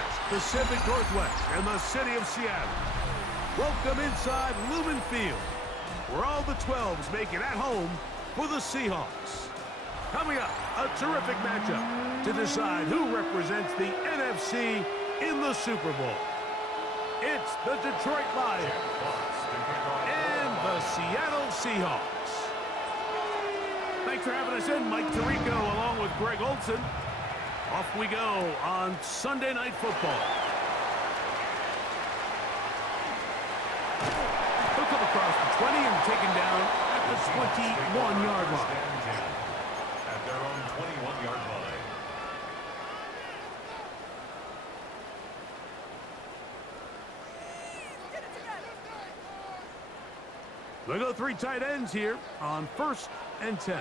Midwest, Pacific Northwest, and the city of Seattle. Welcome inside Lumen Field, where all the 12s make it at home for the Seahawks. Coming up, a terrific matchup to decide who represents the NFC in the Super Bowl. It's the Detroit Lions and the Seattle Seahawks. Thanks for having us in, Mike Tirico, along with Greg Olson. Off we go on Sunday Night Football. He'll come across the 20 and taken down at the 21-yard line. At their own 21-yard line. They go three tight ends here on 1st and 10.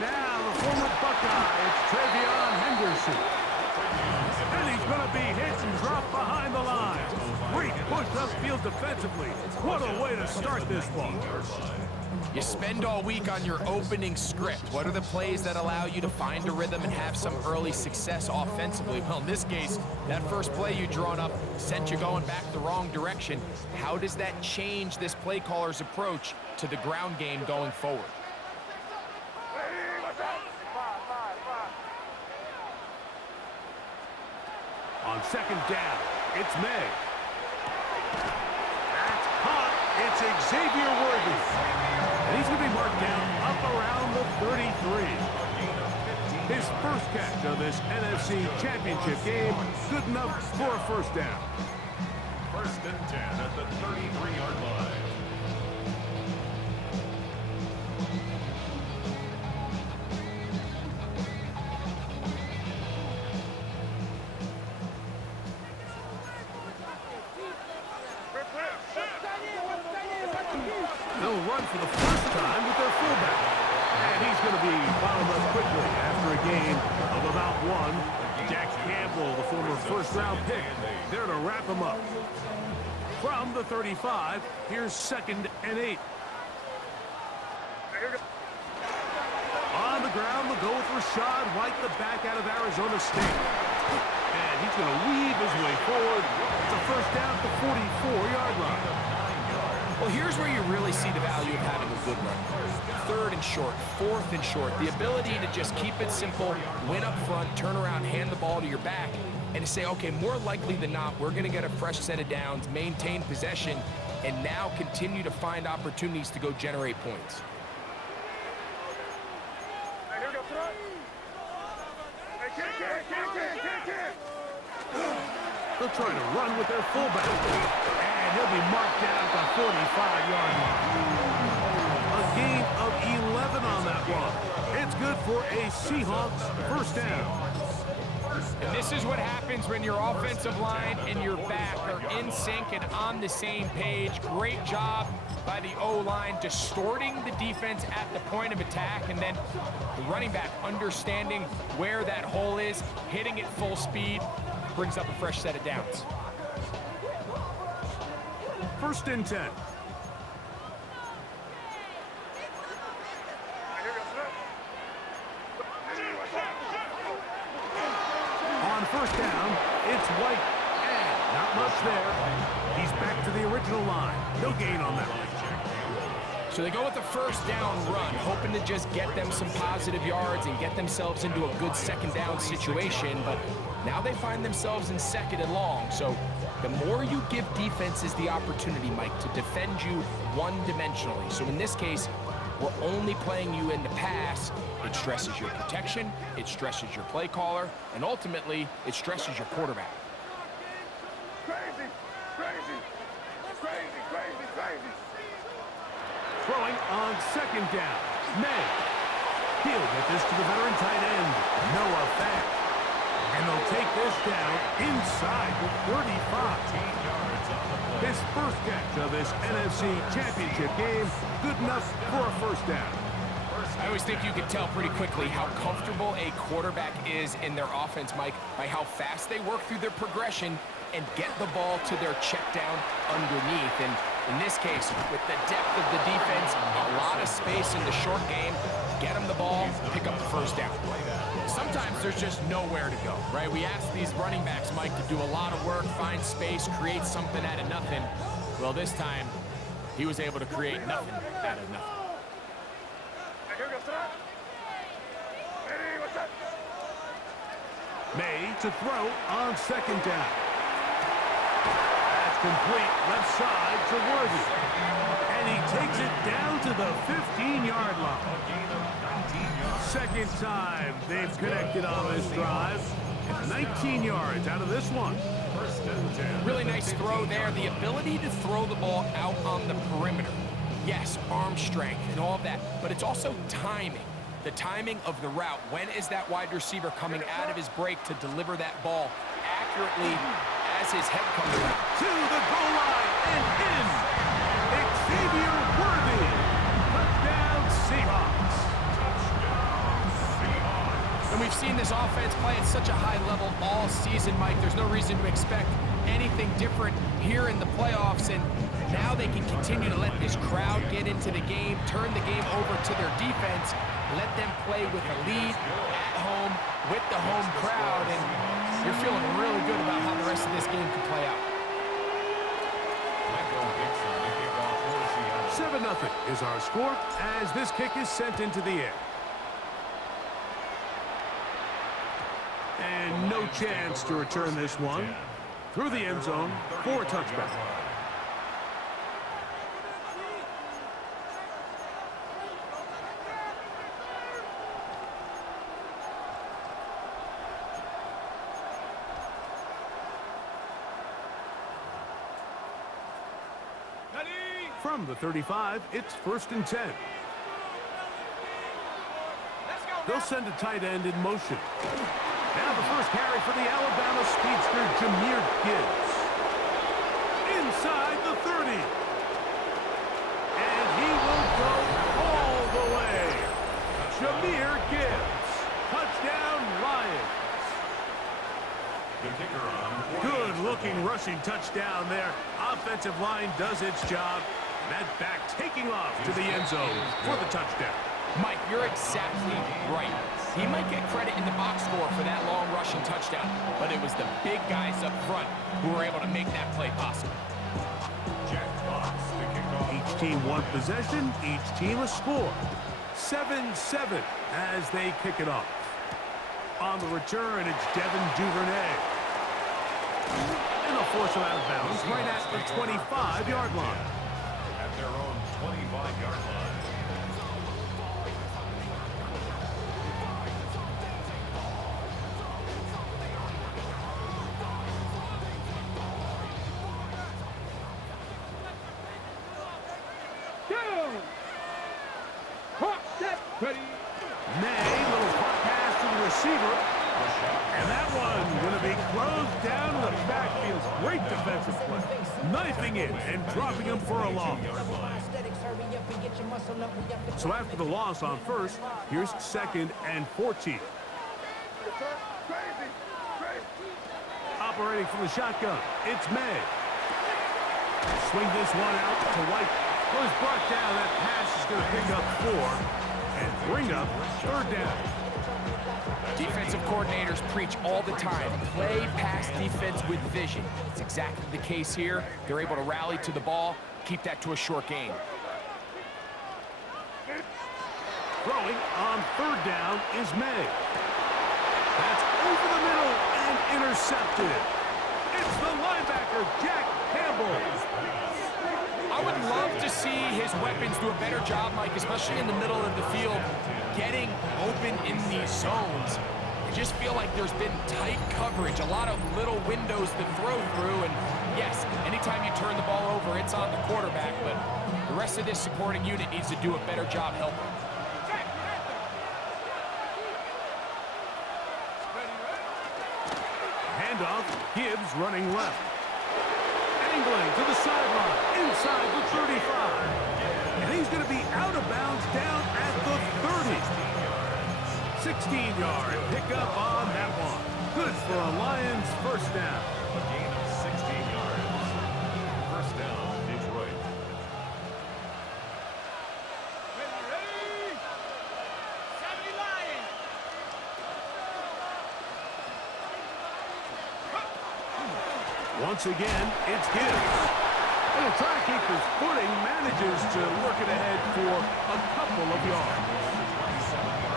Now the former Buckeye, it's Travion Henderson. And he's going to be hit and dropped behind the line. Great push upfield defensively. What a way to start this ball. You spend all week on your opening script. What are the plays that allow you to find a rhythm and have some early success offensively? Well, in this case, that first play you drawn up sent you going back the wrong direction. How does that change this play caller's approach to the ground game going forward? On 2nd down, it's May. That's caught. It's Xavier Worthy. And he's going to be marked down up around the 33. His first catch of this NFC Championship game, good enough for a first down. 1st and 10 at the 33-yard line. They'll run for the first time with their fullback. And he's going to be fouled up quickly after a gain of about 1. Jack Campbell, the former first-round pick, there to wrap him up. From the 35, here's 2nd and 8. On the ground, they'll go with Rashad White, the back out of Arizona State. And he's going to weave his way forward. It's a first down at the 44-yard line. Well, here's where you really see the value of having a good run. 3rd and short, 4th and short. The ability to just keep it simple, win up front, turn around, hand the ball to your back, and to say, okay, more likely than not, we're going to get a fresh set of downs, maintain possession, and now continue to find opportunities to go generate points. They'll try to run with their fullback. And he'll be marked down at the 45-yard line. A gain of 11 on that one. It's good for a Seahawks first down. And this is what happens when your offensive line and your back are in sync and on the same page. Great job by the O-line distorting the defense at the point of attack, and then the running back understanding where that hole is, hitting it full speed, brings up a fresh set of downs. 1st and 10. On 1st down, it's White. And not much there. He's back to the original line. No gain on that one. So they go with the first down run, hoping to just get them some positive yards and get themselves into a good 2nd down situation, but now they find themselves in 2nd and long. So the more you give defenses the opportunity, Mike, to defend you one-dimensionally. So in this case, we're only playing you in the pass. It stresses your protection, it stresses your play caller, and ultimately, it stresses your quarterback. Crazy, crazy, crazy, crazy, crazy. Throwing on 2nd down. May. He'll get this to the veteran tight end, Noah Fant. And they'll take this down inside the 35. His first catch of this NFC Championship game, good enough for a first down. I always think you can tell pretty quickly how comfortable a quarterback is in their offense, Mike, by how fast they work through their progression and get the ball to their check down underneath. And in this case, with the depth of the defense, a lot of space in the short game, get them the ball, pick up the first down. Sometimes there's just nowhere to go, right? We ask these running backs, Mike, to do a lot of work, find space, create something out of nothing. Well, this time, he was able to create nothing out of nothing. May to throw on second down. That's complete left side to Worthy. And he takes it down to the 15-yard line. Second time they've connected on this drive. 19 yards out of this one. Really nice throw there. The ability to throw the ball out on the perimeter. Yes, arm strength and all of that, but it's also timing. The timing of the route. When is that wide receiver coming out of his break to deliver that ball accurately as his head comes out? To the goal line and in. Xavier Worthy. Touchdown Seahawks. And we've seen this offense play at such a high level all season, Mike. There's no reason to expect anything different here in the playoffs, and now they can continue to let this crowd get into the game, turn the game over to their defense, let them play with a lead at home with the home crowd, and you're feeling really good about how the rest of this game can play out. 7-0 is our score as this kick is sent into the air. And no chance to return this one through the end zone for a touchback. From the 35, it's 1st and 10. They'll send a tight end in motion. Now the first carry for the Alabama speedster, Jahmyr Gibbs. Inside the 30. And he will go all the way. Jahmyr Gibbs. Touchdown, Lions. Good-looking rushing touchdown there. Offensive line does its job. That back taking off to the end zone for the touchdown. Mike, you're exactly right. He might get credit in the box score for that long rushing touchdown, but it was the big guys up front who were able to make that play possible. Each team one possession, each team a score. 7-7 as they kick it off. On the return, it's Devin Duvernay. And they'll force him out of bounds right at the 25-yard line. At their own 25-yard line. May, little pass to the receiver. And that one going to be closed down in the backfield. Great defensive play. Knifing it and dropping him for a loss. So after the loss on first, here's 2nd and 14. Operating from the shotgun, it's May. Swing this one out to White. Was brought down. That pass is going to pick up 4 and bring up 3rd down. Defensive coordinators preach all the time, play pass defense with vision. It's exactly the case here. They're able to rally to the ball, keep that to a short gain. Throwing on 3rd down is May. That's over the middle and intercepted. It's the linebacker, Jack Campbell. I would love to see his weapons do a better job, Mike, especially in the middle of the field, getting open in these zones. I just feel like there's been tight coverage, a lot of little windows to throw through, and yes, anytime you turn the ball over, it's on the quarterback, but the rest of this supporting unit needs to do a better job helping. Handoff, Gibbs running left. Angling to the sideline, inside the 35. And he's going to be out of bounds down at the 30. 16-yard pickup on that one. Good for a Lions first down. A gain of 16 yards. First down, Detroit. Once again, it's Gibbs. And he'll try to keep his footing, manages to work it ahead for a couple of yards.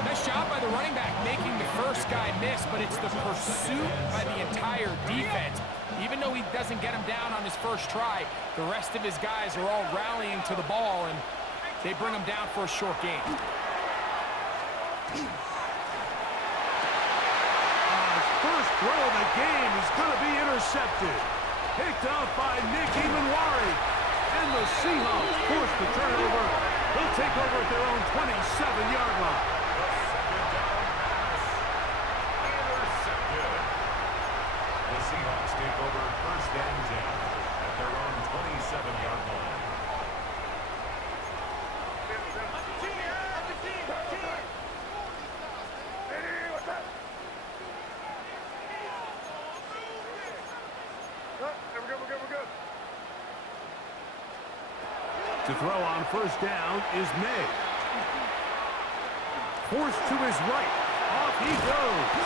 Nice job by the running back making the first guy miss, but it's the pursuit by the entire defense. Even though he doesn't get him down on his first try, the rest of his guys are all rallying to the ball, and they bring him down for a short gain. First throw of the game is going to be intercepted. Picked up by Nick Emanwari. And the Seahawks force the turnover. They'll take over at their own 27-yard line. Intercepted. The Seahawks take over first and 10 at their own 27-yard line. To throw on first down is May. Forced to his right. Off he goes.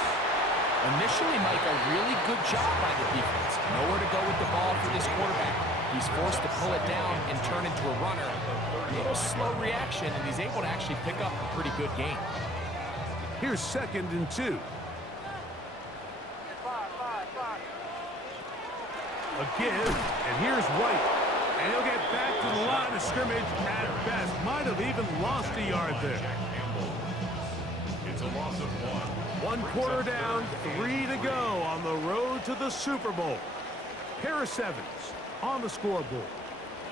Initially, Mike, a really good job by the defense. Nowhere to go with the ball for this quarterback. He's forced to pull it down and turn into a runner. A little slow reaction, and he's able to actually pick up a pretty good gain. Here's 2nd and 2. A give, and here's White. And he'll get back to the line of scrimmage at best. Might have even lost a yard there. It's a loss of 1. 1 quarter down, 3 to go on the road to the Super Bowl. Harris Evans on the scoreboard.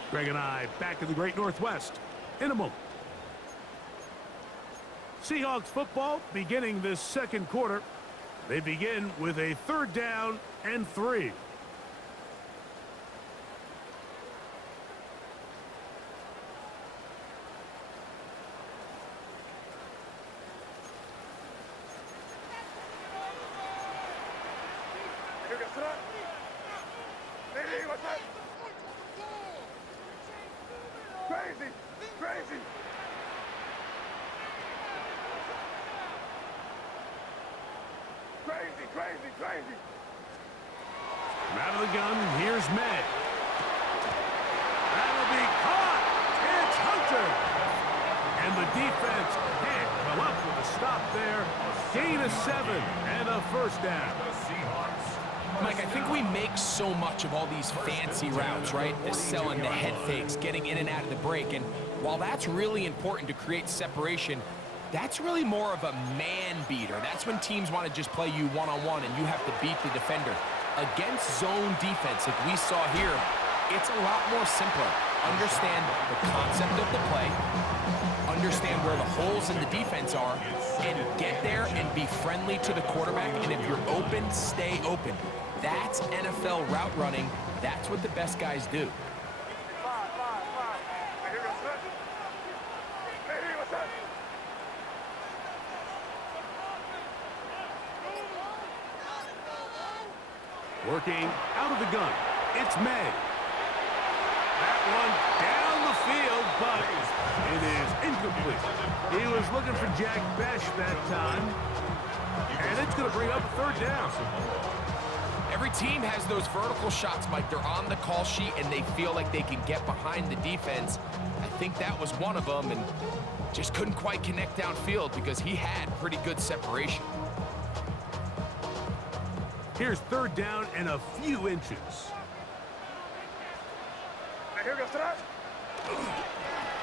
Greg and I back in the Great Northwest in a moment. Seahawks football beginning this second quarter. They begin with a 3rd down and 3. Crazy. Out of the gun, here's May. That'll be caught. It's Hunter. And the defense can't come up with a stop there. Gain of 7 and a first down. Mike, I think we make so much of all these fancy routes, right? The selling, the head fakes, getting in and out of the break. And while that's really important to create separation, that's really more of a man beater. That's when teams want to just play you one-on-one and you have to beat the defender. Against zone defense, like we saw here, it's a lot more simpler. Understand the concept of the play, understand where the holes in the defense are, and get there and be friendly to the quarterback. And if you're open, stay open. That's NFL route running. That's what the best guys do. Working out of the gun, it's May. That one down the field, but it is incomplete. He was looking for Jack Besh that time, and it's going to bring up a 3rd down. Every team has those vertical shots, Mike. They're on the call sheet, and they feel like they can get behind the defense. I think that was one of them, and just couldn't quite connect downfield because he had pretty good separation. Here's 3rd down and a few inches. Here goes that.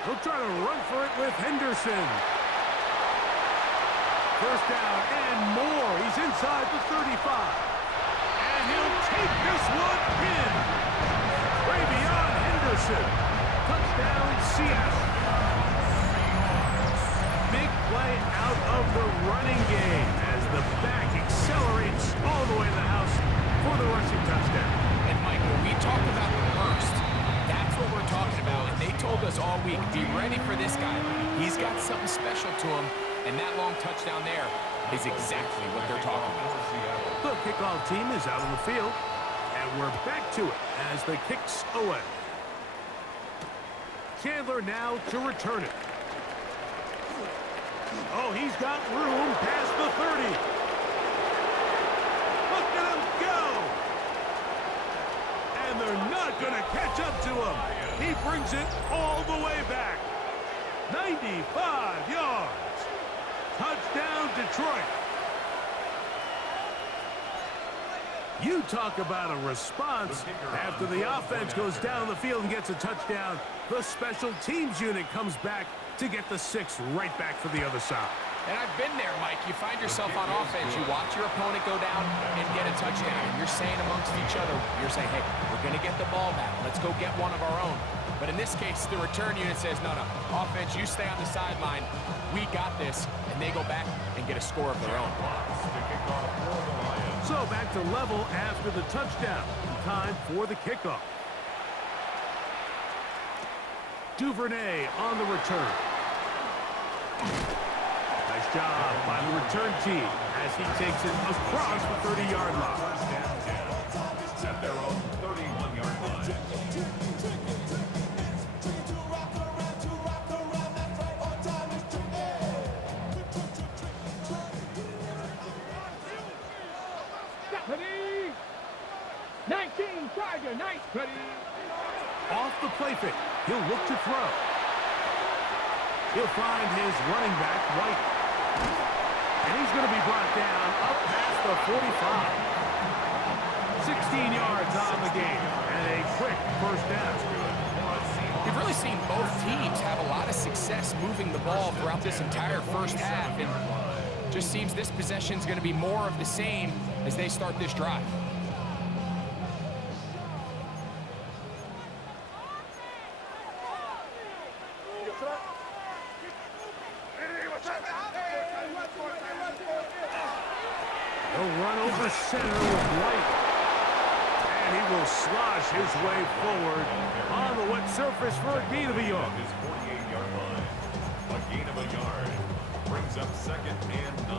He'll try to run for it with Henderson. First down and more. He's inside the 35. And he'll take this one in. Travion Henderson. Touchdown, Seattle. Big play out of the running game as the back accelerates all the way to the house for the rushing touchdown. And Mike, when we talked about the burst, that's what we're talking about. And they told us all week, be ready for this guy. He's got something special to him, and that long touchdown there is exactly what they're talking about. The kickoff team is out on the field, and we're back to it as the kick's away. Chandler now to return it. Oh, he's got room past the 30. Look at him go. and they're not going to catch up to him. He brings it all the way back. 95 yards. Touchdown, Detroit. You talk about a response. After the offense goes down the field and gets a touchdown, the special teams unit comes back to get the 6 right back for the other side. And I've been there, Mike. You find yourself on offense. You watch your opponent go down and get a touchdown. And you're saying amongst each other, you're saying, hey, we're going to get the ball back. Let's go get one of our own. But in this case, the return unit says, no, offense, you stay on the sideline. We got this. And they go back and get a score of their own. So back to level after the touchdown. Time for the kickoff. Duvernay on the return. Nice job by the return team as he takes it across the 30-yard line. First down 10 at their own 31-yard line. Ready? 19, Tiger, nice, ready. Off the play fake, he'll look to throw. He'll find his running back, White. And he's going to be brought down up past the 45. 16 yards on the game, and a quick first down. We've really seen both teams have a lot of success moving the ball throughout this entire first half, and just seems this possession is going to be more of the same as they start this drive. He'll run over center with White. And he will slosh his way forward on the wet surface for a gain of a yard. His 48-yard line. A gain of a yard. Brings up 2nd and 9.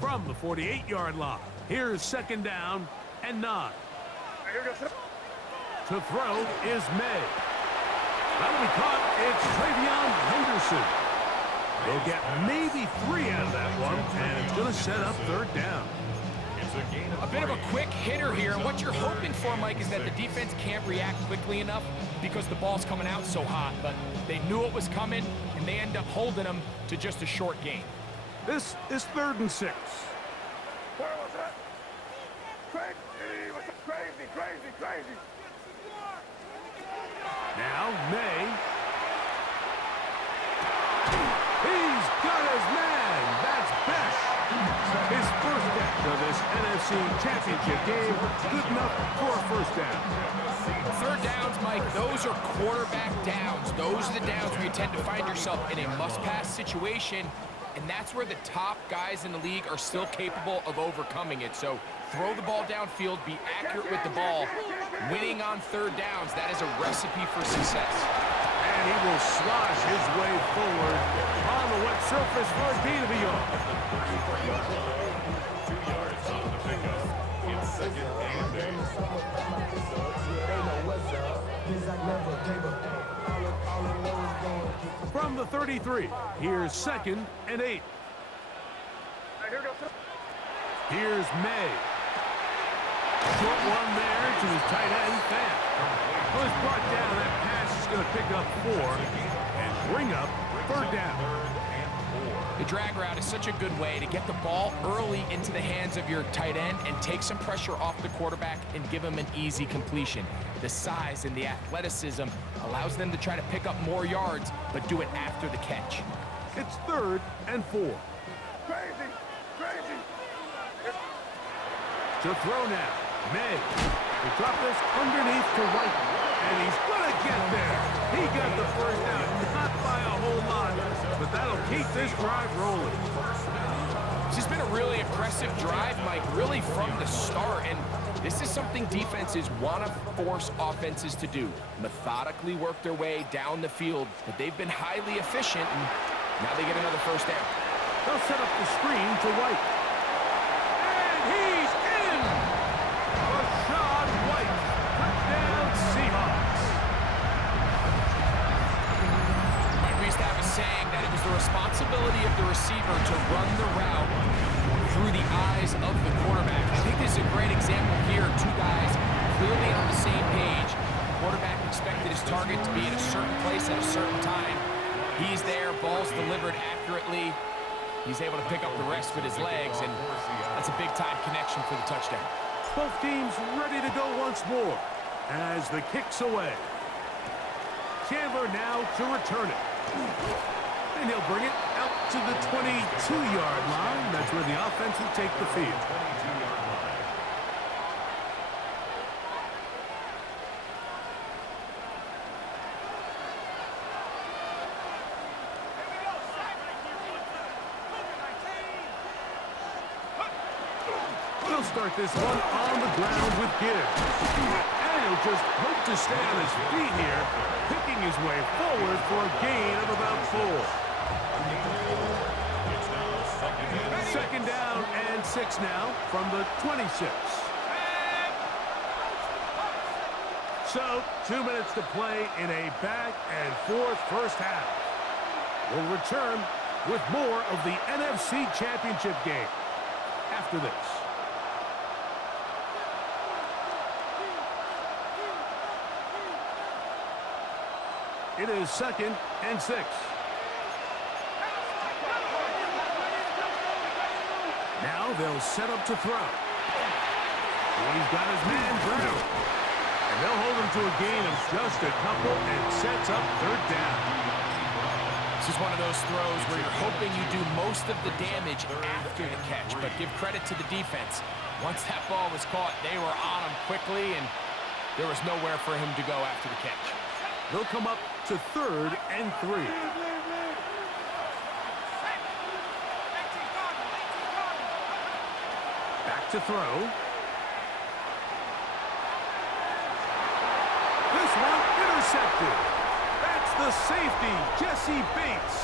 From the 48-yard line, here's 2nd down and 9. To throw is May. That'll be caught. It's Travion Henderson. They'll get maybe 3 out of that one, and it's going to set up 3rd down. A bit of a quick hitter here, and what you're hoping for, Mike, is that the defense can't react quickly enough because the ball's coming out so hot, but they knew it was coming, and they end up holding them to just a short gain. This is 3rd and 6. Where was that? Crazy, what's crazy. Now, May. He's got his man. That's Besh. His first catch of this NFC Championship game. Good enough for a first down. 3rd downs, Mike, those are quarterback downs. Those are the downs where you tend to find yourself in a must-pass situation, and that's where the top guys in the league are still capable of overcoming it. So throw the ball downfield, be accurate with the ball. Winning on 3rd downs, that is a recipe for success. And he will slosh his way forward on the wet surface for a gain of a yard. 2 yards on the pickup. It's 2nd and 8. From the 33, here's 2nd and 8. Here's May. Short one there to his tight end, Fan. Well, he's brought down. That pass is going to pick up 4 and bring up 3rd down. The drag route is such a good way to get the ball early into the hands of your tight end and take some pressure off the quarterback and give him an easy completion. The size and the athleticism allows them to try to pick up more yards, but do it after the catch. It's 3rd and 4. Crazy. To throw now, May. He dropped this underneath to White, and he's going to get there. He got the first down, not by a whole lot, but that'll keep this drive rolling. This has been a really impressive drive, Mike, really from the start, and this is something defenses want to force offenses to do. Methodically work their way down the field, but they've been highly efficient, and now they get another first down. They'll set up the screen to White. And he's in! Rashad White, touchdown Seahawks. becomes the responsibility of the receiver to run the route through the eyes of the quarterback. I think this is a great example here. Two guys clearly on the same page. Quarterback expected his target to be in a certain place at a certain time. He's there, ball's delivered accurately. He's able to pick up the rest with his legs, and that's a big-time connection for the touchdown. Both teams ready to go once more as the kick's away. Chandler now to return it. And he'll bring it out to the 22-yard line. That's where the offense will take the field. 22-yard line. He'll start this one on the ground with Gibbs. And he'll just hope to stay on his feet here, picking his way forward for a gain of about 4. Second down and 6 now from the 26. So, 2 minutes to play in a back-and-forth first half. We'll return with more of the NFC Championship game after this. It is 2nd and 6. Now they'll set up to throw. He's got his man down. And they'll hold him to a gain of just a couple and sets up 3rd down. This is one of those throws where you're hoping you do most of the damage after the catch, but give credit to the defense. Once that ball was caught, they were on him quickly, and there was nowhere for him to go after the catch. They'll come up to 3rd and 3. Back to throw. This one intercepted. That's the safety, Jesse Bates.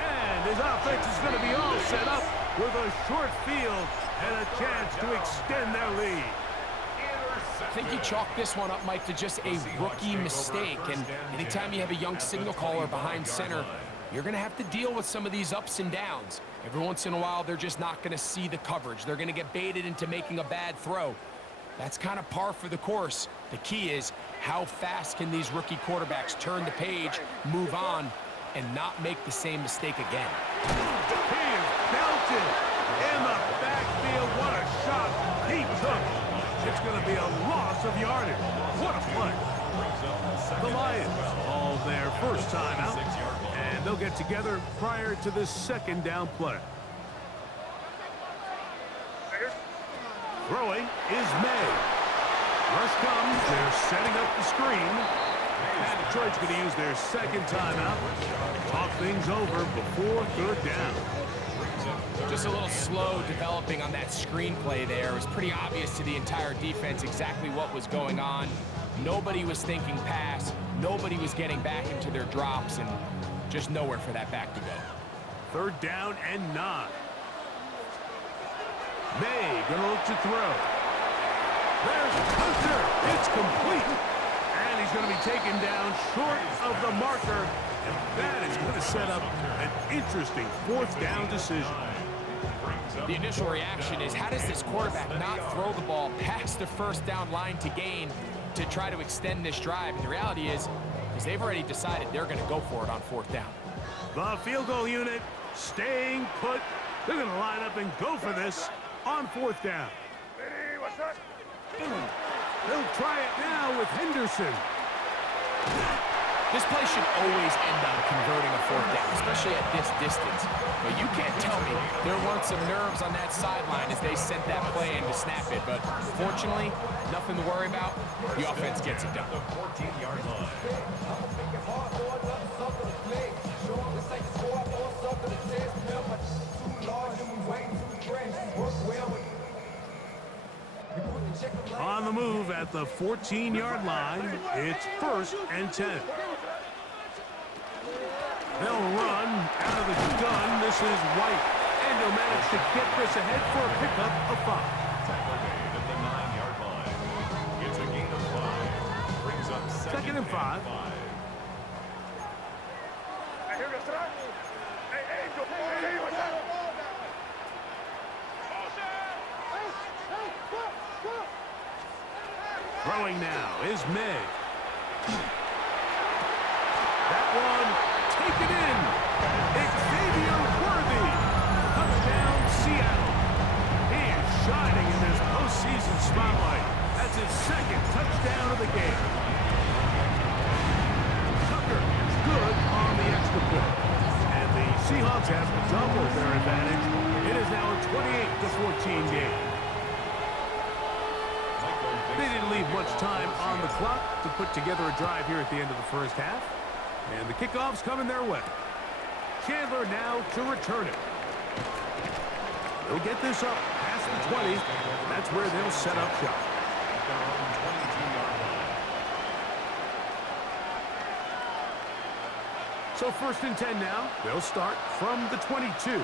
And his offense is going to be all set up with a short field and a chance to extend their lead. I think you chalk this one up, Mike, to just a rookie mistake. And anytime you have a young signal caller behind center, you're going to have to deal with some of these ups and downs. Every once in a while, they're just not going to see the coverage. They're going to get baited into making a bad throw. That's kind of par for the course. The key is how fast can these rookie quarterbacks turn the page, move on, and not make the same mistake again. He is belted in the backfield. What a shot he took. It's going to be a loss of yardage. What a play. The Lions all their first time out, and they'll get together prior to this 2nd down play. Throwing is May. Rush comes. They're setting up the screen. And Detroit's going to use their 2nd timeout. Talk things over before 3rd down. Just a little slow developing on that screenplay there. It was pretty obvious to the entire defense exactly what was going on. Nobody was thinking pass. Nobody was getting back into their drops, and just nowhere for that back to go. 3rd down and 9. May gonna look to throw. There's Hunter. It's complete. And he's going to be taken down short of the marker. And that is going to set up an interesting 4th down decision. The initial reaction is, how does this quarterback not throw the ball past the 1st down line to gain to try to extend this drive? And the reality is they've already decided they're going to go for it on 4th down. The field goal unit staying put. They're going to line up and go for this on 4th down. Hey, what's that? They'll try it now with Henderson. This play should always end up converting a 4th down, especially at this distance. But you can't tell me there weren't some nerves on that sideline as they sent that play in to snap it. But fortunately, nothing to worry about. The offense gets it done. The 14-yard line. On the move at the 14-yard line, it's 1st and 10. They'll run out of the gun. This is White, and he'll manage to get this ahead for a pickup of 5. Tackle made at the 9-yard line. It's a gain of 5. Brings up 2nd and 5. Throwing now is May. That one taken in. Xavier Worthy. Touchdown, Seattle. He is shining in this postseason spotlight. That's his second touchdown of the game. Tucker is good on the extra point. And the Seahawks have doubled their advantage. It is now a 28-14 game. They didn't leave much time on the clock to put together a drive here at the end of the first half. And the kickoff's coming their way. Chandler now to return it. They'll get this up past the 20. And that's where they'll set up shop. So 1st and 10 now. They'll start from the 22.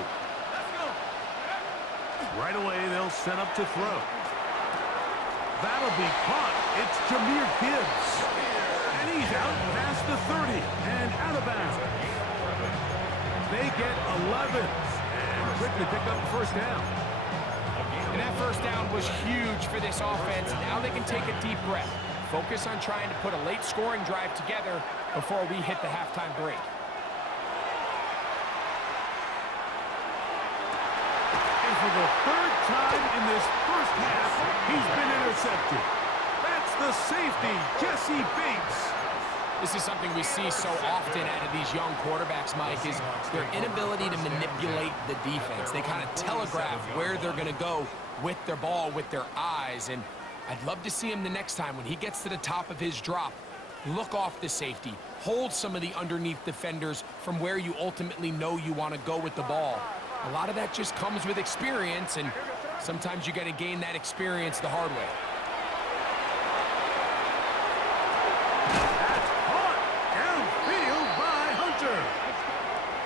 Right away, they'll set up to throw. That'll be caught. It's Jahmyr Gibbs. And he's out past the 30 and out of bounds. They get 11 and quickly pick up the first down. And that first down was huge for this offense. Now they can take a deep breath. Focus on trying to put a late scoring drive together before we hit the halftime break. And for the third time in this first half, he's been intercepted. That's the safety, Jesse Bates. This is something we see so often out of these young quarterbacks, Mike, is their inability to manipulate the defense. They kind of telegraph where they're going to go with their ball, with their eyes. And I'd love to see him the next time when he gets to the top of his drop. Look off the safety. Hold some of the underneath defenders from where you ultimately know you want to go with the ball. A lot of that just comes with experience, and sometimes you got to gain that experience the hard way. That's caught downfield by Hunter.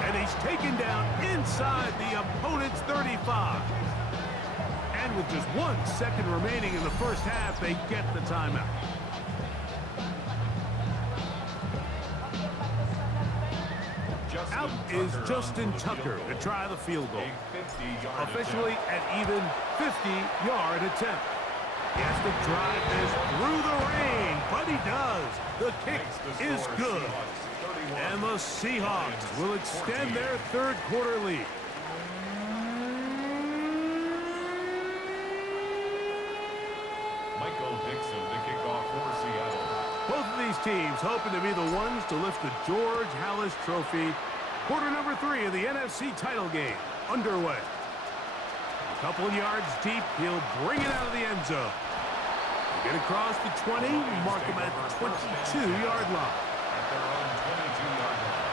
And he's taken down inside the opponent's 35. And with just 1 second remaining in the first half, they get the timeout. Out is Justin Tucker to try the field goal. Officially an even 50-yard attempt. He has to drive this through the rain, but he does. The kick is good. And the Seahawks will extend their third quarter lead. Both of these teams hoping to be the ones to lift the George Halas Trophy. Quarter number 3 of the NFC title game underway. A couple of yards deep, he'll bring it out of the end zone. Get across the 20, mark him at the 22-yard line. At their own 22-yard line.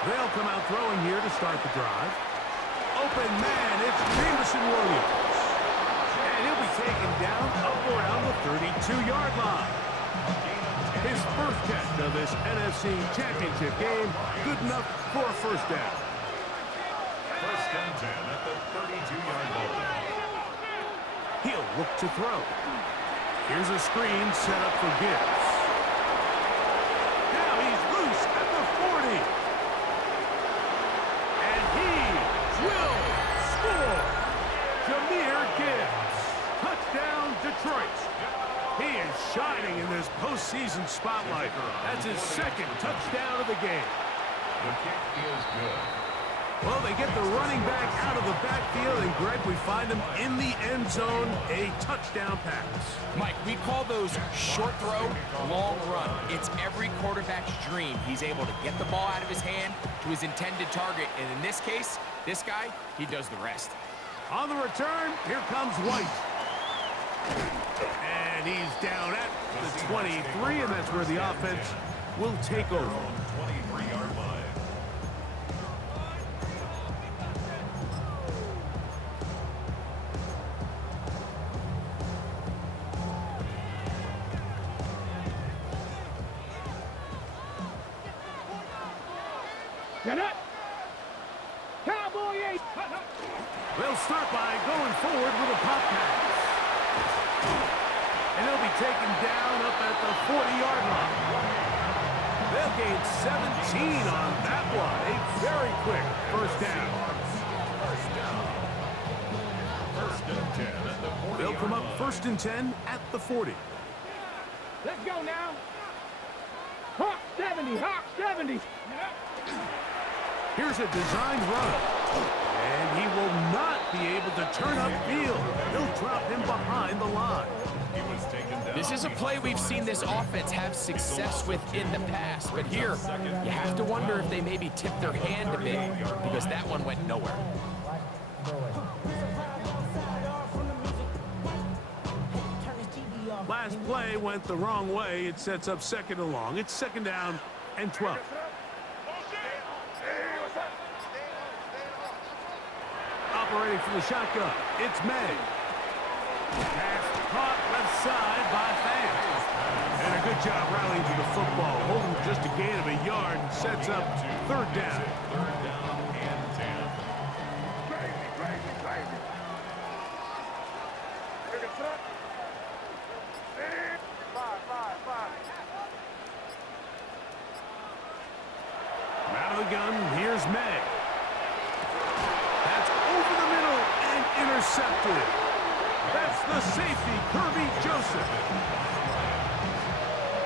They'll come out throwing here to start the drive. Open man, it's Jameson Williams. And he'll be taken down up around the 32-yard line. His first catch of this NFC Championship game, good enough for a first down. First and 10 at the 32-yard line. He'll look to throw. Here's a screen set up for Gibbs. Now he's loose at the 40. Will score. Jahmyr Gibbs. Touchdown, Detroit. He is shining in this postseason spotlight. That's his second touchdown of the game. The kick is good. Well, they get the running back out of the backfield, and Greg, we find him in the end zone, a touchdown pass. Mike, we call those short throw, long run. It's every quarterback's dream. He's able to get the ball out of his hand to his intended target, and in this case, this guy, he does the rest. On the return, here comes White. And he's down at the 23, and that's where the offense will take over. 23-yard line. Get up! Cowboy 8! They'll start by going forward with a pop pass. And he'll be taken down up at the 40-yard line. They'll gain 17 on that one. A very quick first down. First and 10 at the 40. They'll come up first and 10 at the 40. Let's go now. Hawk 70, Hawk 70. Here's a designed run. And he will not be able to turn upfield. He'll drop him behind the line. He was taken down. This is a play we've seen this offense have success with in the past, but here you have to wonder if they maybe tipped their hand a bit because that one went nowhere. Last play went the wrong way. It sets up second and long. It's second down and 12. Operating from the shotgun, it's May. Pass caught left side by fans. And a good job rallying to the football. Holding just a gain of a yard and sets up third down. Third down and 10. Out of the gun, here's May. That's over the middle and intercepted. That's the safety, Kirby Joseph.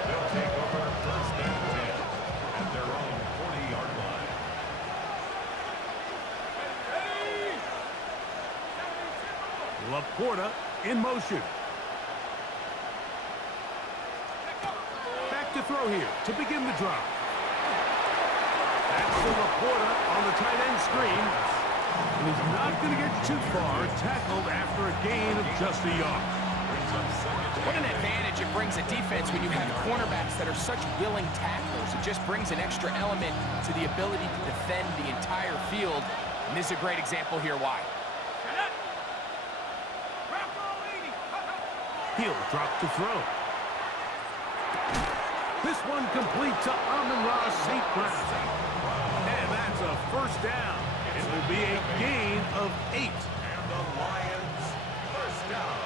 They'll take over first and 10 at their own 40-yard line. Laporta in motion. Back to throw here to begin the drive. That's the Laporta on the tight end screen. And he's not going to get too far, tackled after a gain of just a yard. What an advantage it brings a defense when you have cornerbacks that are such willing tacklers. It just brings an extra element to the ability to defend the entire field. And this is a great example here why. He'll drop to throw. This one complete to Amon-Ra St. Brown. And that's a first down. It will be a gain of 8. And the Lions first down.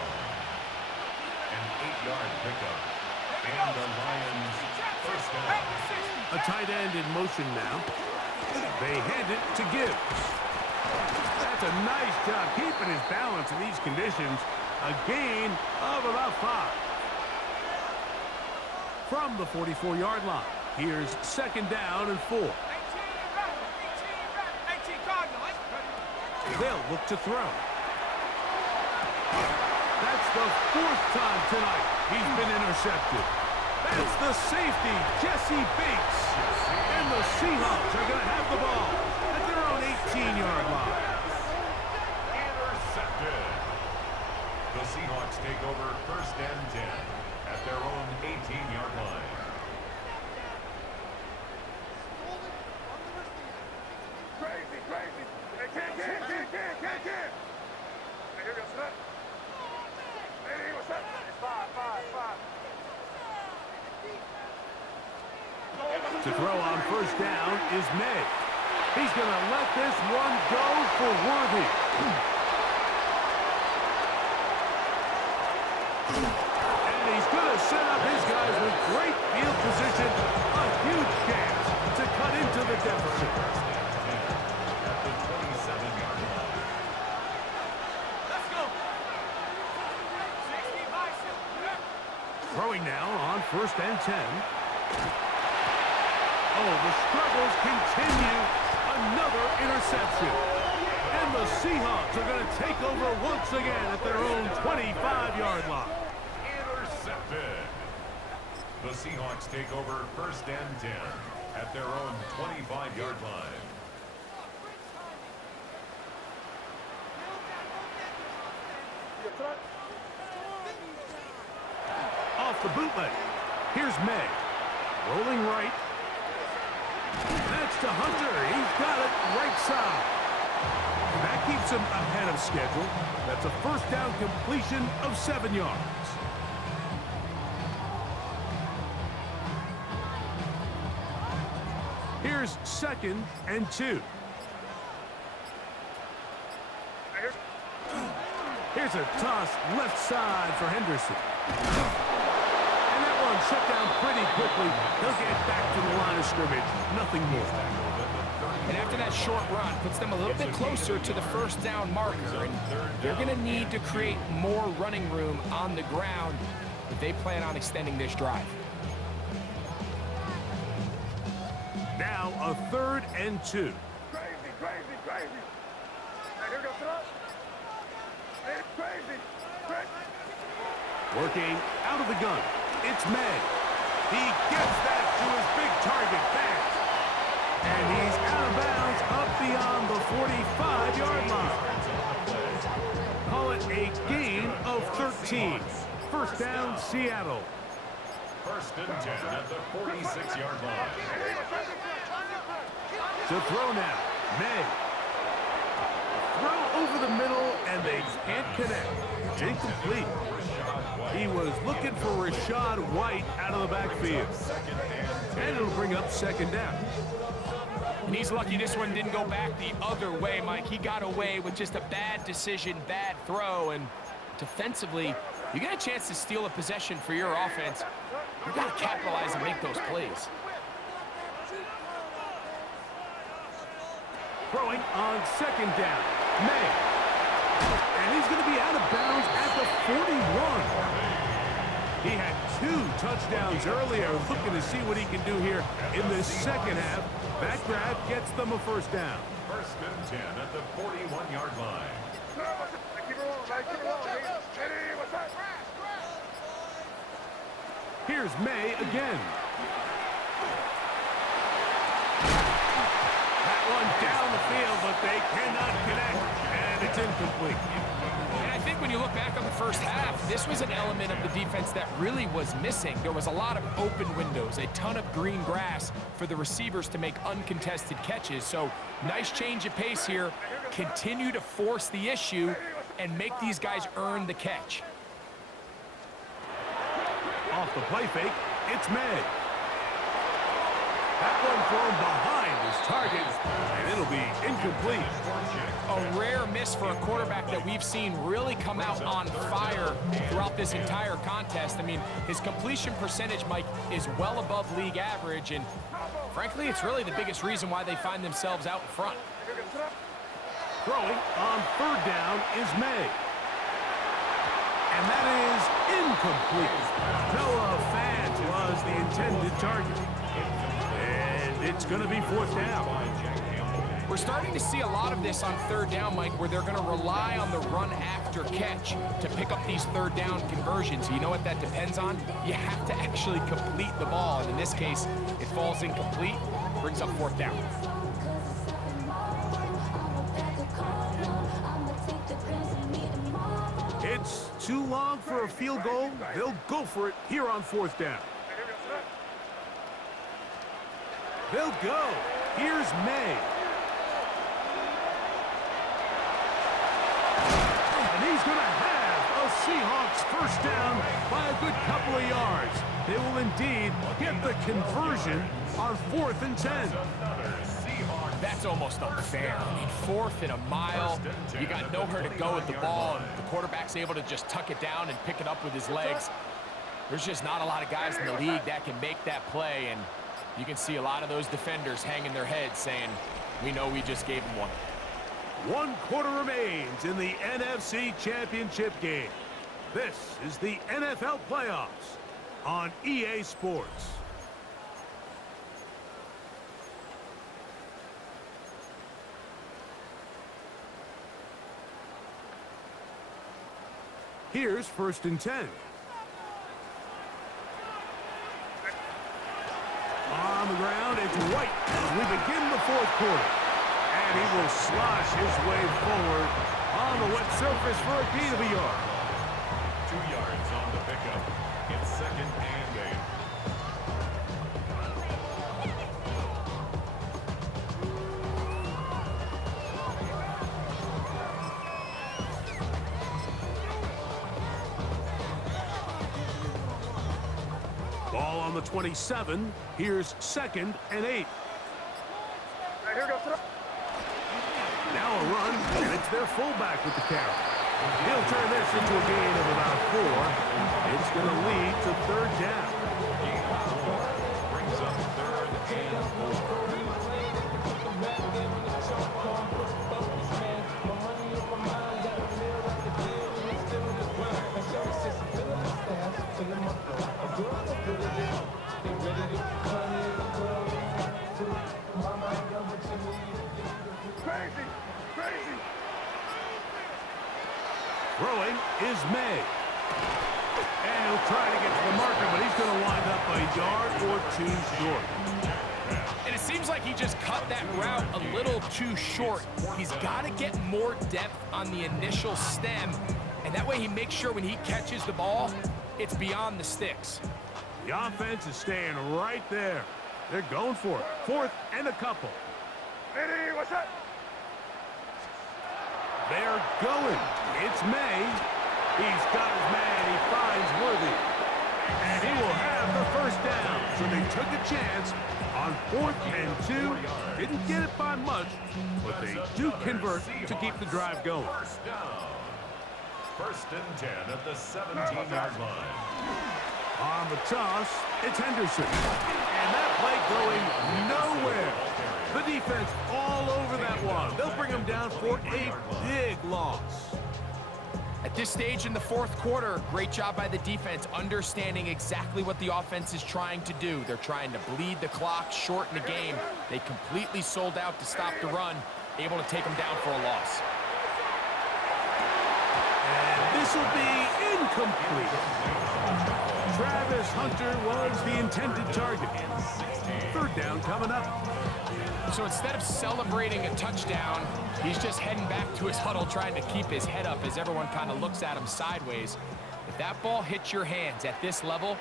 An 8-yard pickup. And the Lions first down. A tight end in motion now. They hand it to Gibbs. That's a nice job keeping his balance in these conditions. A gain of about 5. From the 44-yard line, here's second down and 4. They'll look to throw. That's the 4th time tonight he's been intercepted. That's the safety, Jesse Bates. And the Seahawks are going to have the ball at their own 18-yard line. Intercepted. The Seahawks take over first and 10 at their own 18-yard line. To throw on first down is May. He's going to let this one go for Worthy. And he's going to set up his guys with great field position. A huge chance to cut into the deficit. At the 27-yard line. Throwing now on first and 10. Oh, the struggles continue. Another interception. And the Seahawks are going to take over once again at their own 25-yard line. Intercepted. The Seahawks take over first and 10 at their own 25-yard line. Off the bootleg. Here's May. Rolling right. That's to Hunter. He's got it right side. And that keeps him ahead of schedule. That's a first down completion of 7 yards. Here's second and 2. Here's a toss left side for Henderson. And that one been shut down pretty quickly. He'll get back to the line of scrimmage. Nothing more. And after that short run, puts them a little bit closer to the first down marker. And they're going to need to create more running room on the ground if they plan on extending this drive. Now a 3rd and 2. Crazy. Now here goes throw. It's crazy. Working out of the gun. It's May. He gets that to his big target fast. And he's out of bounds up beyond the 45-yard line. Call it a gain of 13. First down, Seattle. 1st and 10 at the 46-yard line. To throw now, May. Throw over the middle, and they can't connect. It's incomplete. He was looking for Rashad White out of the backfield. And it'll bring up 2nd down. And he's lucky this one didn't go back the other way, Mike. He got away with just a bad decision, bad throw, and defensively, you get a chance to steal a possession for your offense. You got to capitalize and make those plays. Throwing on 2nd down, May. And he's going to be out of bounds at the 41. He had 2 touchdowns earlier, looking to see what he can do here in the second half. That grab gets them a 1st down. 1st and 10 at the 41-yard line. Here's May again. That one down the field, but they cannot connect, and it's incomplete. And I think when you look back on the first half, this was an element of the defense that really was missing. There was a lot of open windows, a ton of green grass for the receivers to make uncontested catches. So nice change of pace here. Continue to force the issue and make these guys earn the catch. Off the play fake, it's May. That one thrown behind his target, and it'll be incomplete. A rare miss for a quarterback that we've seen really come out on fire throughout this entire contest. I mean, his completion percentage, Mike, is well above league average, and frankly, it's really the biggest reason why they find themselves out in front. Throwing on 3rd down is May. And that is incomplete. Noah Fant was the intended target. And it's going to be 4th down. We're starting to see a lot of this on 3rd down, Mike, where they're going to rely on the run after catch to pick up these 3rd down conversions. You know what that depends on? You have to actually complete the ball. And in this case, it falls incomplete, brings up 4th down. It's too long for a field goal. They'll go for it here on 4th down. They'll go. Here's May. And he's going to have a Seahawks 1st down by a good couple of yards. They will indeed get the conversion on 4th and 10. That's almost unfair. I mean, 4th and a mile. You got nowhere to go with the ball, and the quarterback's able to just tuck it down and pick it up with his legs. There's just not a lot of guys in the league that can make that play, and you can see a lot of those defenders hanging their heads saying, we know we just gave them one. 1 quarter remains in the NFC Championship game. This is the NFL playoffs on EA Sports. Here's 1st and 10. On the ground, it's White as we begin the 4th quarter. And he will slosh his way forward on the wet surface for a gain of a yard. 2 yards on the pickup. It's 2nd and 8. Ball on the 27. Here's 2nd and 8. Now a run, and it's their fullback with the carry. He'll turn this into a gain of about 4. It's going to lead to third down. Gain of 4 brings up 3rd and 4. Crazy! Crazy! Throwing is May. And he'll try to get to the marker, but he's going to wind up a yard or 2 short. And it seems like he just cut that route a little too short. He's got to get more depth on the initial stem, and that way he makes sure when he catches the ball, it's beyond the sticks. The offense is staying right there. They're going for it. 4th and a couple. Eddie, what's up? They're going. It's May. He's got his man. He finds Worthy. And he will have the first down. So they took a chance on 4th and 2. Didn't get it by much, but they do convert to keep the drive going. First down. 1st and 10 at the 17-yard line. On the toss, it's Henderson. And that play going nowhere. The defense all over that one. They'll bring him down for a big loss. At this stage in the 4th quarter, great job by the defense understanding exactly what the offense is trying to do. They're trying to bleed the clock, shorten the game. They completely sold out to stop the run, able to take them down for a loss. And this will be incomplete. Travis Hunter was the intended target. 3rd down coming up. So instead of celebrating a touchdown, he's just heading back to his huddle trying to keep his head up as everyone kind of looks at him sideways. If that ball hits your hands at this level,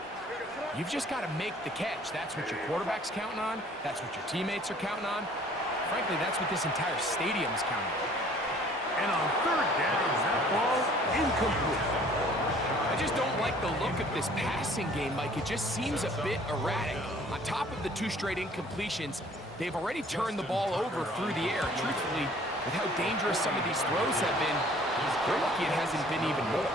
you've just got to make the catch. That's what your quarterback's counting on. That's what your teammates are counting on. Frankly, that's what this entire stadium is counting on. And on 3rd down, that ball incomplete. I just don't like the look of this passing game, Mike. It just seems a bit erratic. On top of the 2 straight incompletions, they've already turned the ball over through the air. Truthfully, with how dangerous some of these throws have been, they're lucky it hasn't been even more.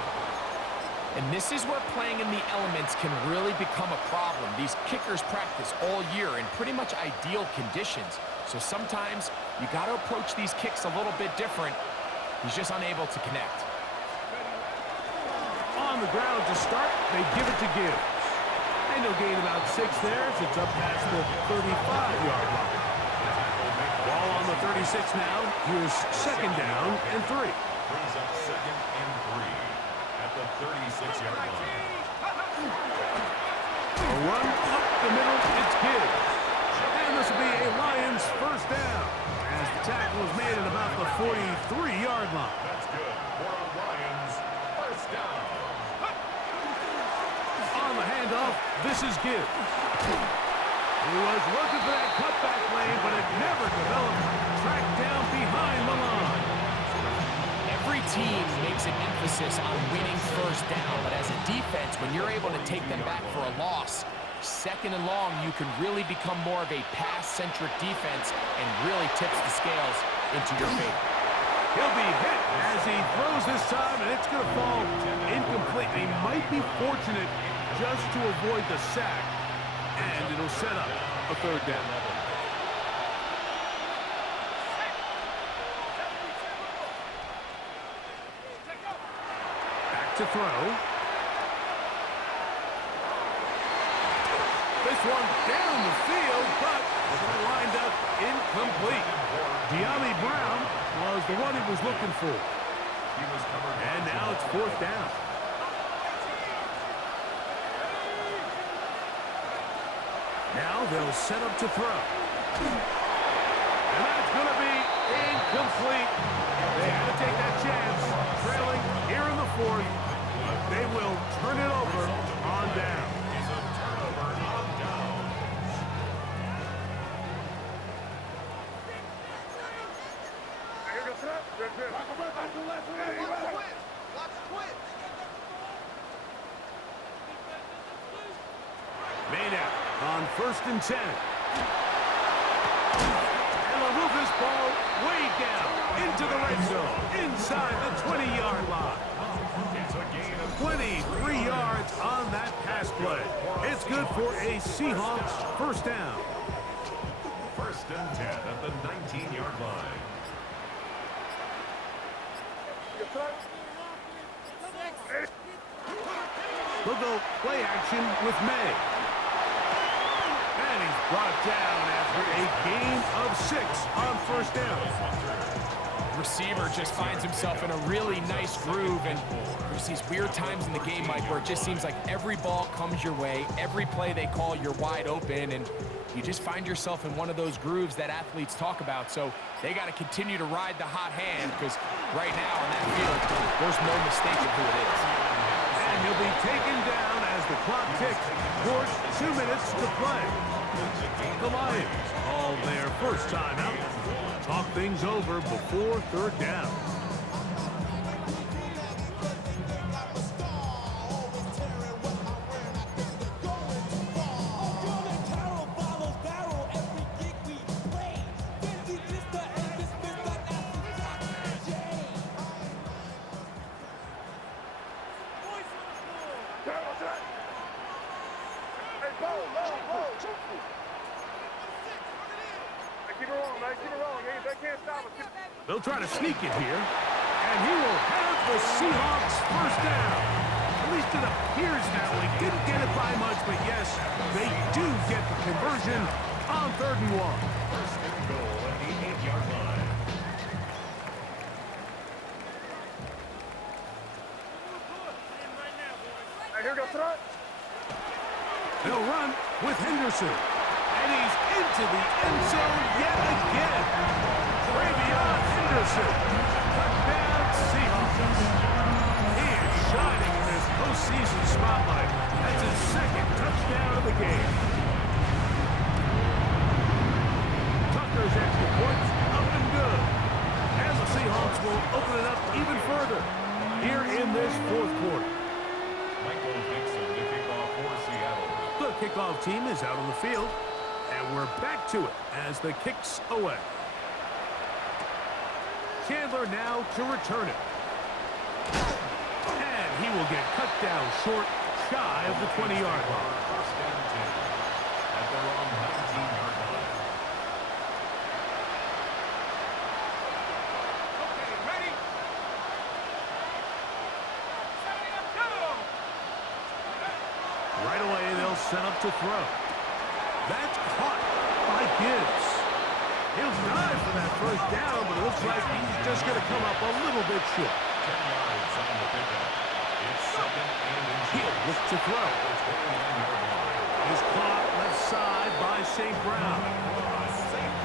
And this is where playing in the elements can really become a problem. These kickers practice all year in pretty much ideal conditions. So sometimes you got to approach these kicks a little bit different. He's just unable to connect. On the ground to start, they give it to Gibbs. And he'll gain about 6 there as it's up past the 35-yard line. Ball on the 36 now. Here's 2nd down and 3. Brings up 2nd and 3 at the 36-yard line. A run up the middle, it's Gibbs. And this will be a Lions first down as the tackle is made at about the 43-yard line. That's good for a Lions first down. On the handoff, this is Gibbs. He was looking for that cutback lane, but it never developed. Tracked down behind the line. Every team makes an emphasis on winning first down, but as a defense, when you're able to take them back for a loss, 2nd and long, you can really become more of a pass-centric defense and really tips the scales into your favor. He'll be hit as he throws this time, and it's going to fall incomplete. He might be fortunate just to avoid the sack, and it'll set up a 3rd down. Back to throw. This one down the field, but lined up incomplete. De'Ami Brown was the one he was looking for. And now it's 4th down. Now they'll set up to throw. And that's going to be incomplete. They had to take that chance, trailing here in the 4th. But they will turn it over on down. Made out on 1st and 10. And they'll move this ball way down into the red zone, inside the 20-yard line. It's a gain of 23 yards play. It's good for a Seahawks first down. First and 10 at the 19-yard line. They'll go play action with May. And he's brought down after a gain of 6 on first down. Receiver just finds himself in a really nice groove, and there's these weird times in the game, Mike, where it just seems like every ball comes your way, every play they call, you're wide open, and you just find yourself in one of those grooves that athletes talk about. So they got to continue to ride the hot hand, because right now on that field, there's no mistaking who it is. And he'll be taken down as the clock ticks towards 2 minutes to play. The Lions call their first timeout. Talk things over before third down. They'll try to sneak it here, and he will have the Seahawks first down. At least it appears that way. Didn't get it by much, but yes, they do get the conversion on 3rd and 1. First and goal at the 8-yard line. Here goes front. They'll run with Henderson, and he's into the end zone yet again. Travion Henderson, touchdown Seahawks. He is shining in his postseason spotlight. That's his 2nd touchdown of the game. Tucker's extra points up and good. And the Seahawks will open it up even further here in this 4th quarter. Michael Dixon to kick off for Seattle. The kickoff team is out on the field, and we're back to it as the kick's away. Chandler now to return it. And he will get cut down short, shy of the 20-yard line. First and 10 at their own 19-yard line. Okay, ready? Right away, they'll set up to throw. That's caught by Gibbs. He'll dive for that first down, but it looks like he's just going to come up a little bit short. 10 yards on the pickup. It's 2nd and He'll look to throw. 29-yard line. Is caught left side by St. Brown.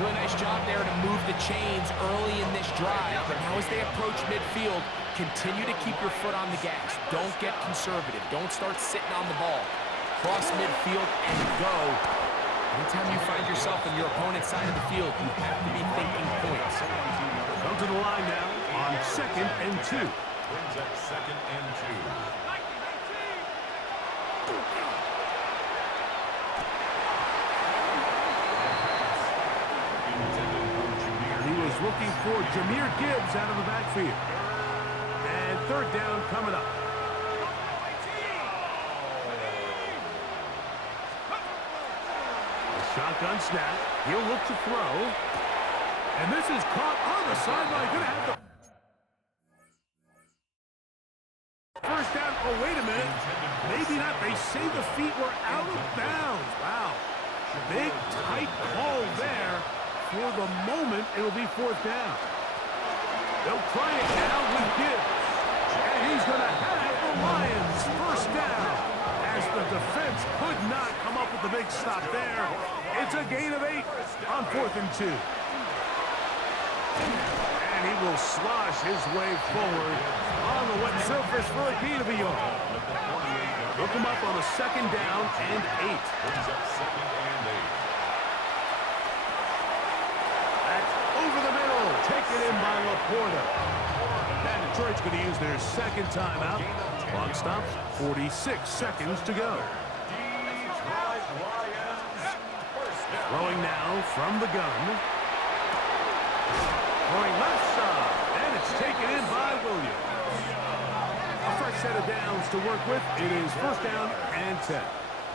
Really nice job there to move the chains early in this drive. But now as they approach midfield, continue to keep your foot on the gas. Don't get conservative. Don't start sitting on the ball. Cross midfield and go. Anytime you find yourself on your opponent's side of the field, you have to be thinking points. Come to the line now on 2nd and 2. Brings up 2nd and 2. He was looking for Jahmyr Gibbs out of the backfield. And 3rd down coming up. Shotgun snap. He'll look to throw. And this is caught on the sideline. Gonna have the first down. Oh, wait a minute. Maybe not. They say the feet were out of bounds. Wow. Big, tight call there. For the moment, it'll be 4th down. They'll try it now with Gibbs. And he's gonna have the Lions first down. As the defense could not come up with the big stop there. It's a gain of 8 on 4th and 2. And he will slosh his way forward on the wet surface for a gain of a yard. Look him up on a 2nd down and 8. Brings up 2nd and 8. That's over the middle. Taken in by Laporta. And Detroit's going to use their 2nd timeout. Clock stops. 46 seconds to go. Throwing now from the gun. Throwing left side. And it's taken in by Williams. A fresh set of downs to work with. It is 1st down and 10.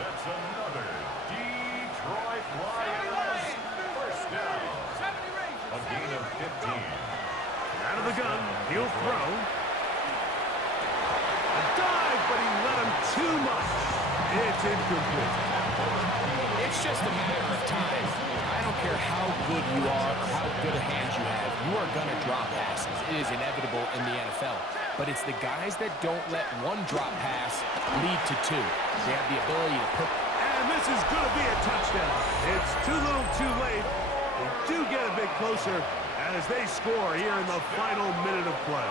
That's another Detroit Lions first down. A gain of 15. Out of the gun, he'll throw. A dive, but he let him too much. It's incomplete. It's just a matter of time. I don't care how good you are or how good a hand you have, you are going to drop passes. It is inevitable in the NFL. But it's the guys that don't let one drop pass lead to two. They have the ability to put... And this is going to be a touchdown. It's too little too late. They do get a bit closer as they score here in the final minute of play.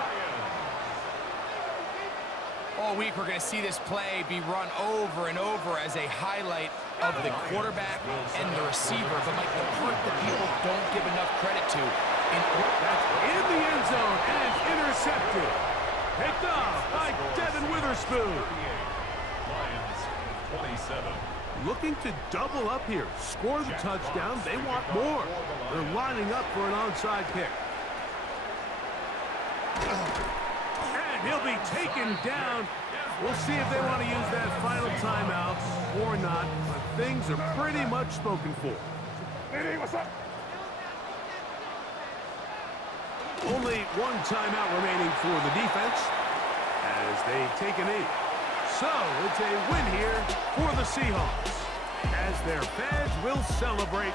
All week we're going to see this play be run over and over as a highlight of the quarterback and the receiver. But Mike, the part that people don't give enough credit to... That's in the end zone and intercepted. Picked off by Devin Witherspoon. Lions 27. Looking to double up here. Score the touchdown. They want more. They're lining up for an onside kick. And he'll be taken down. We'll see if they want to use that final timeout or not, but things are pretty much spoken for. What's up? Only one timeout remaining for the defense as they take a knee. So it's a win here for the Seahawks as their fans will celebrate